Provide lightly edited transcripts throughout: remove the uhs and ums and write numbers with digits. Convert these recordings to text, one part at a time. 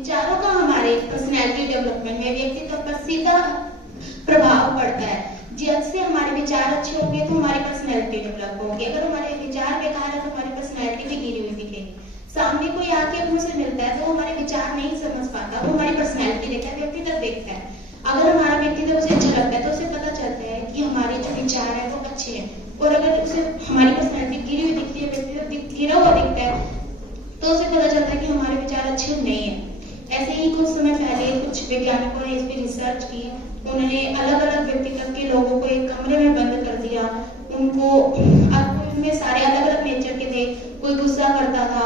विचारों का हमारे पर्सनैलिटी डेवलपमेंट में व्यक्तित्व पर सीधा प्रभाव पड़ता है। जैसे हमारे विचार अच्छे होंगे तो हमारी पर्सनैलिटी डेवलप होगी। अगर हमारे विचार बेकार है तो हमारी पर्सनैलिटी भी गिरी हुई दिखेगी। सामने कोई आके मुझसे मिलता है तो वो हमारे विचार नहीं समझ पाता, वो हमारी पर्सनैलिटी देखता है, व्यक्तित्व देखता है। अगर हमारा व्यक्तित्व उसे अच्छा लगता है तो उसे पता चलता है कि हमारे जो विचार है वो अच्छे हैं। और अगर उसे हमारी पर्सनैलिटी गिरी हुई दिखती है, व्यक्तित्व गिरा हुआ दिखता है, तो उसे पता चलता है कि हमारे विचार अच्छे नहीं है। ऐसे ही कुछ समय पहले कुछ वैज्ञानिकों ने इस पर रिसर्च की। उन्होंने अलग अलग व्यक्तित्व के लोगों को एक कमरे में बंद कर दिया। उनको उनमें सारे अलग अलग नेचर के थे। कोई गुस्सा करता था,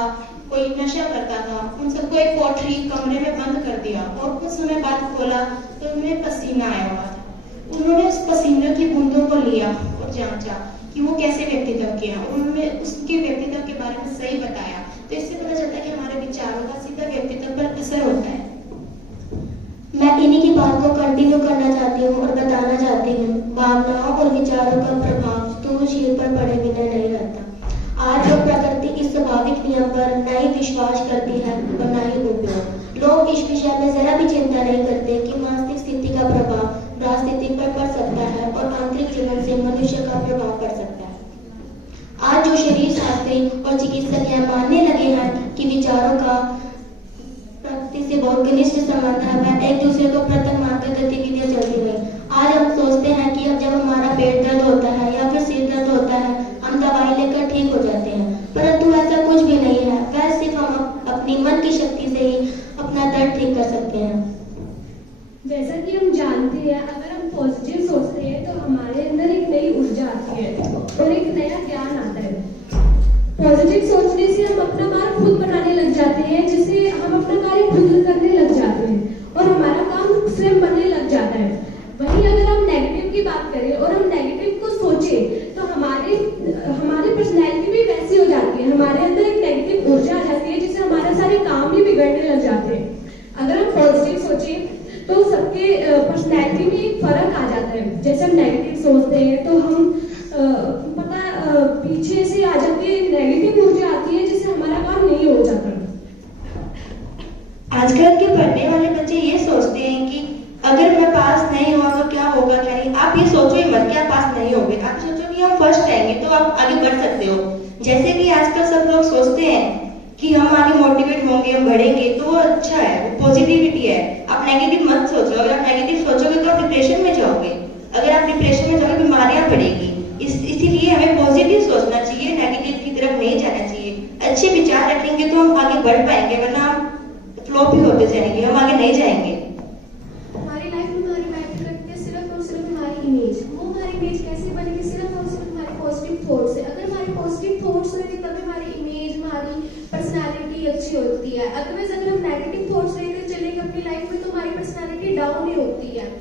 कोई नशा करता था। उन सबको एक कोठरी कमरे में बंद कर दिया और कुछ समय बाद खोला तो उनमें पसीना आया हुआ था। उन्होंने उस पसीने की बूंदों को लिया और जांचा कि वो कैसे व्यक्तित्व के हैं। उन्होंने उसके व्यक्तित्व के बारे में सही बताया। तो इससे पता चलता है कि हमारे विचारों का सीधा व्यक्तित्व पर असर होता है। मैं इन्हीं की बात को कंटिन्यू करना चाहती हूँ और बताना चाहती हूँ, भावनाओं और विचारों का प्रभाव स्थूलशील पर पड़े बिना नहीं रहता। आज जो प्रकृति इस स्वाभाविक नियम पर न ही विश्वास करती है और न ही उपयोग। लोग इस विषय में जरा भी चिंता नहीं करते कि मानसिक स्थिति का प्रभाव राजनीति पर पड़ सकता है और आंतरिक जीवन से मनुष्य का प्रभाव पड़ सकता है। आज जो शरीर शास्त्री और चिकित्सक यह मानने लगे हैं कि विचारों का प्रकृति से बहुत घनिष्ठ संबंध है, वह एक दूसरे को पृथक मानकर गतिविधियां चलती रही। आज हम सोचते हैं कि अब जब हमारा पेट दर्द होता है या फिर सिर दर्द होता है हम दवाई लेकर ठीक हो जाते हैं, परंतु ऐसा कुछ भी नहीं है। वह सिर्फ हम अपनी मन की शक्ति से ही अपना दर्द ठीक कर सकते हैं। जैसा कि हम जानते हैं, अगर हम पॉजिटिव सोचते हैं तो हमारे अंदर एक नई ऊर्जा आती है और एक नया ज्ञान आता है। पॉजिटिव सोचने से हम अपना कार्य खुद बनाने लग जाते हैं, जिससे हम अपना कार्य खुद करने लग जाते हैं और हमारा काम स्वयं बनने लग जाता है। वहीं अगर हम नेगेटिव की बात करें और हम नेगेटिव को सोचें तो हमारी पर्सनैलिटी भी वैसी हो जाती है। हमारे अंदर एक नेगेटिव ऊर्जा आ जाती है जिससे हमारे सारे काम भी बिगड़ने लग जाते हैं। अगर हम पॉजिटिव सोचें तो सबके पर्सनैलिटी में एक फर्क आ जाता है। जैसे हम नेगेटिव सोचते हैं तो हम पीछे से आ जाके नेगेटिव ऊर्जा आती है जिससे हमारा काम नहीं हो जाता। आजकल के पढ़ने वाले बच्चे ये सोचते हैं कि अगर मैं पास नहीं हुआ तो क्या होगा, क्या नहीं। आप ये सोचो ही मत कि आप पास नहीं होगे। आप सोचो कि हम फर्स्ट आएंगे तो आप आगे बढ़ सकते हो। जैसे कि आजकल सब लोग सोचते हैं कि हम आगे मोटिवेट होंगे, हम बढ़ेंगे, तो वो अच्छा है, वो पॉजिटिविटी है। आप नेगेटिव मत सोचो। अगर आप नेगेटिव सोचोगे तो आप डिप्रेशन में जाओगे। अगर आप डिप्रेशन में जाओगे बीमारियां पड़ेगी। इसीलिए हमें पॉजिटिव सोचना चाहिए, नेगेटिव की तरफ नहीं जाना चाहिए। अच्छे विचार रखेंगे तो हम आगे बढ़ पाएंगे, वरना हम फ्लॉप ही होते जाएंगे, हम आगे नहीं जाएंगे। हमारी लाइफ में हमारी मैटर करती है सिर्फ और सिर्फ हमारी इमेज। वो हमारी इमेज कैसे बनेगी? सिर्फ और सिर्फ हमारे पॉजिटिव थॉट्स से। अगर हमारे पॉजिटिव थॉट्स रहेंगे तभी हमारी इमेज, हमारी पर्सनैलिटी अच्छी होती है। अदरवाइज अगर हम नेगेटिव थॉट्स लेते चलेंगे अपनी लाइफ में तो हमारी पर्सनैलिटी डाउन ही होती है।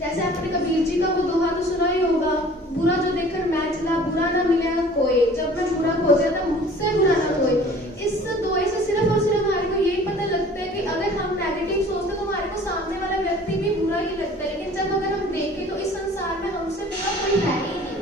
जैसे आपने कबीर जी का वो दोहा तो सुना ही होगा, बुरा जो देखकर मैं चला बुरा ना मिलेगा कोई, जब मैं बुरा हो जाता मुझसे बुरा ना कोई। इस दोहे से सिर्फ और सिर्फ हमारे को यही पता लगता है कि अगर हम नेगेटिव सोचते तो हमारे को सामने वाला व्यक्ति भी बुरा ही लगता है, लेकिन जब अगर हम देखें तो इस संसार में हमसे बुरा कोई है ही नहीं।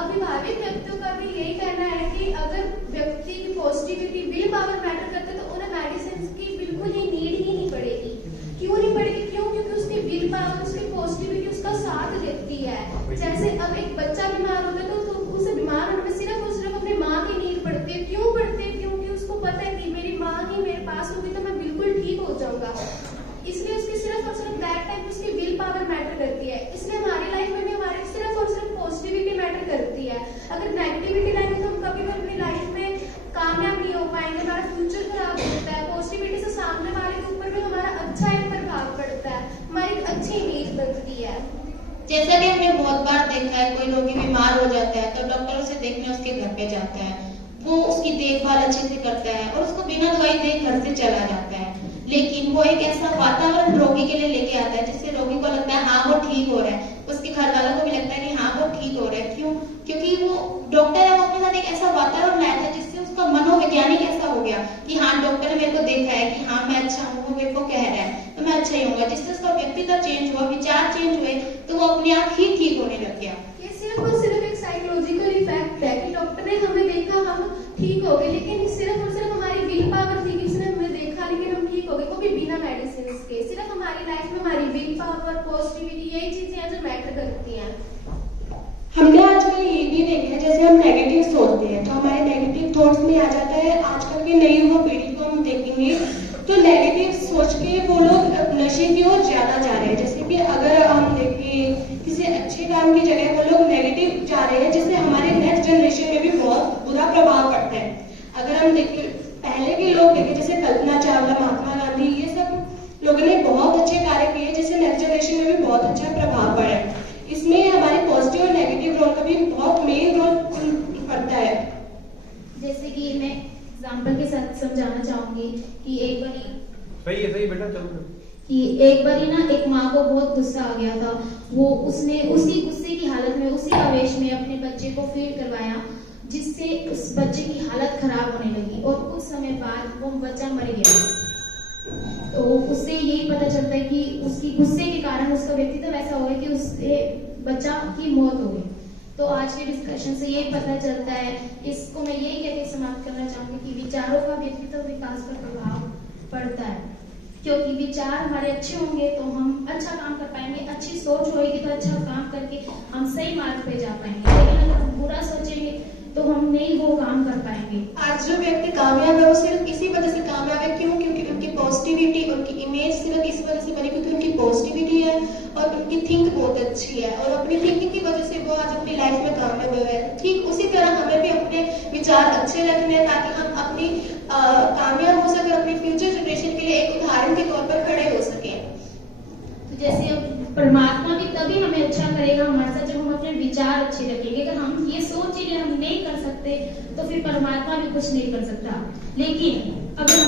अविभावित व्यक्तियों का भी यही कहना है कि अगर व्यक्ति की पॉजिटिविटी, विल पावर मैटर करते तो उन्हें मेडिसिन की बिल्कुल ही नीड ही नहीं पड़ेगी। क्यों नहीं पड़ेगी? क्यों? क्योंकि उसकी विल पावर, उसकी पॉजिटिविटी उसका साथ देती है। जैसे अब एक बच्चा बीमार होता है तो उसे बीमार होने में सिर्फ और सिर्फ अपनी माँ की नीड पड़ती है। क्यों पड़ती है? क्योंकि उसको पता है कि मेरी माँ ही मेरे पास होगी तो मैं बिल्कुल ठीक हो जाऊंगा। इसलिए उसकी सिर्फ और सिर्फ दैट टाइम उसकी विल पावर मैटर करती है। इसलिए हमारी लाइफ में भी हमारी सिर्फ और सिर्फ पॉजिटिविटी मैटर करती है। अगर नेगेटिविटी लाएंगे तो हम कभी भी अपनी लाइफ में कामयाब नहीं हो पाएंगे, हमारा फ्यूचर खराब होता है। पॉजिटिविटी से सामने वाले के ऊपर भी हमारा अच्छा एक प्रभाव पड़ता है, हमारी अच्छी इमेज बनती है। जैसा कि हमने बहुत बार देखा है, कोई रोगी बीमार हो जाता है तो डॉक्टर उसे देखने उसके घर पे जाता है, वो उसकी देखभाल अच्छे से करता है और उसको बिना दवाई दे घर से चला जाता है। लेकिन वो एक ऐसा वातावरण रोगी के लिए लेके आता है जिससे रोगी को लगता है हाँ वो ठीक हो रहा है, उसके घर वालों को भी लगता है कि हाँ वो ठीक हो रहा है। क्यों? क्योंकि वो डॉक्टर है, वो अपने साथ एक ऐसा वातावरण लाया था जिससे उसका मनोवैज्ञानिक ऐसा हो गया कि हाँ डॉक्टर ने मेरे को देखा है कि हाँ मैं अच्छा हूँ, वो मेरे को कह रहा है तो मैं अच्छा ही होऊंगा। जिससे उसका व्यक्तित्व चेंज हुआ, विचार चेंज हुए तो वो अपने आप ही ठीक होने लग गया। ये सिर्फ और सिर्फ एक साइकोलॉजिकल इफेक्ट है कि डॉक्टर ने हमें देखा हम ठीक हो गए, लेकिन सिर्फ और सिर्फ हमारी विल पावर थी कि उसने हमें देखा लेकिन हम ठीक हो गए। के। सिर्फ हमारी लाइफ में हमारी विल पावर, पॉजिटिविटी, यही चीजें हैं जो मैटर करती हैं। हमने आजकल ये भी देखा है, जैसे हम नेगेटिव सोचते हैं तो हमारे नेगेटिव थॉट्स में आ जाता है। आजकल की नई युवा पीढ़ी को हम देखेंगे तो नेगेटिव सोच के वो लोग नशे की ओर ज्यादा जा रहे हैं। जैसे कि अगर हम देखें किसी अच्छे काम की जगह वो लोग नेगेटिव जा रहे हैं, जिससे हमारे नेक्स्ट जनरेशन में भी बहुत बुरा प्रभाव पड़ता है। अगर हम देखें पहले के लोग देखें जैसे कल्पना चावला, महात्मा गांधी, ये सब लोगों ने बहुत अच्छे कार्य किए जिससे नेक्स्ट जनरेशन में भी बहुत अच्छा प्रभाव पड़ा है। इसमें हमारे पॉजिटिव और नेगेटिव रोल का भी बहुत मेन रोल पड़ता है। जैसे कि मैं एग्जाम्पल के साथ समझाना चाहूंगी कि एक बारी सही बेटा, चलो। कि एक बारी ना एक माँ को बहुत गुस्सा आ गया था। वो उसने उसी गुस्से की हालत में, उसी आवेश में अपने बच्चे को फीड करवाया, जिससे उस बच्चे की हालत खराब होने लगी और कुछ समय बाद वो बच्चा मर गया। तो उससे यही पता चलता है कि उसकी गुस्से के कारण उसका व्यक्तित्व ऐसा हो गया कि उससे बच्चा की मौत हो गई। तो आज के डिस्कशन से यही पता चलता है, इसको मैं यही कहकर समाप्त करना चाहूंगी कि विचारों का व्यक्तित्व विकास पर प्रभाव पड़ता है, क्योंकि विचार हमारे अच्छे होंगे तो हम अच्छा काम कर पाएंगे, अच्छी सोच होगी तो अच्छा काम करके हम सही मार्ग पे जा पाएंगे। लेकिन अगर हम बुरा सोचेंगे तो हम नहीं वो काम कर पाएंगे। आज जो व्यक्ति कामयाब है वो सिर्फ इसी वजह से कामयाब है, क्यों? क्योंकि उनकी पॉजिटिविटी, उनकी इमेज सिर्फ इस वजह से बनी क्योंकि उनकी पॉजिटिविटी है और उनकी थिंक बहुत अच्छी है, और अपनी थिंकिंग की वजह से वो आज अपनी लाइफ में कामयाब हुए हैं। ठीक उसी तरह हमें भी अपने विचार अच्छे रखने हैं ताकि हम अपनी कामयाब हो सके, अपनी फ्यूचर जनरेशन के लिए एक उदाहरण के तौर पर खड़े हो सके। तो जैसे अब परमात्मा भी तभी हमें अच्छा करेगा हमारे साथ जब हम अपने विचार अच्छे रखेंगे। अगर हम ये सोच ही हम नहीं कर सकते तो फिर परमात्मा भी कुछ नहीं कर सकता। लेकिन अगर हम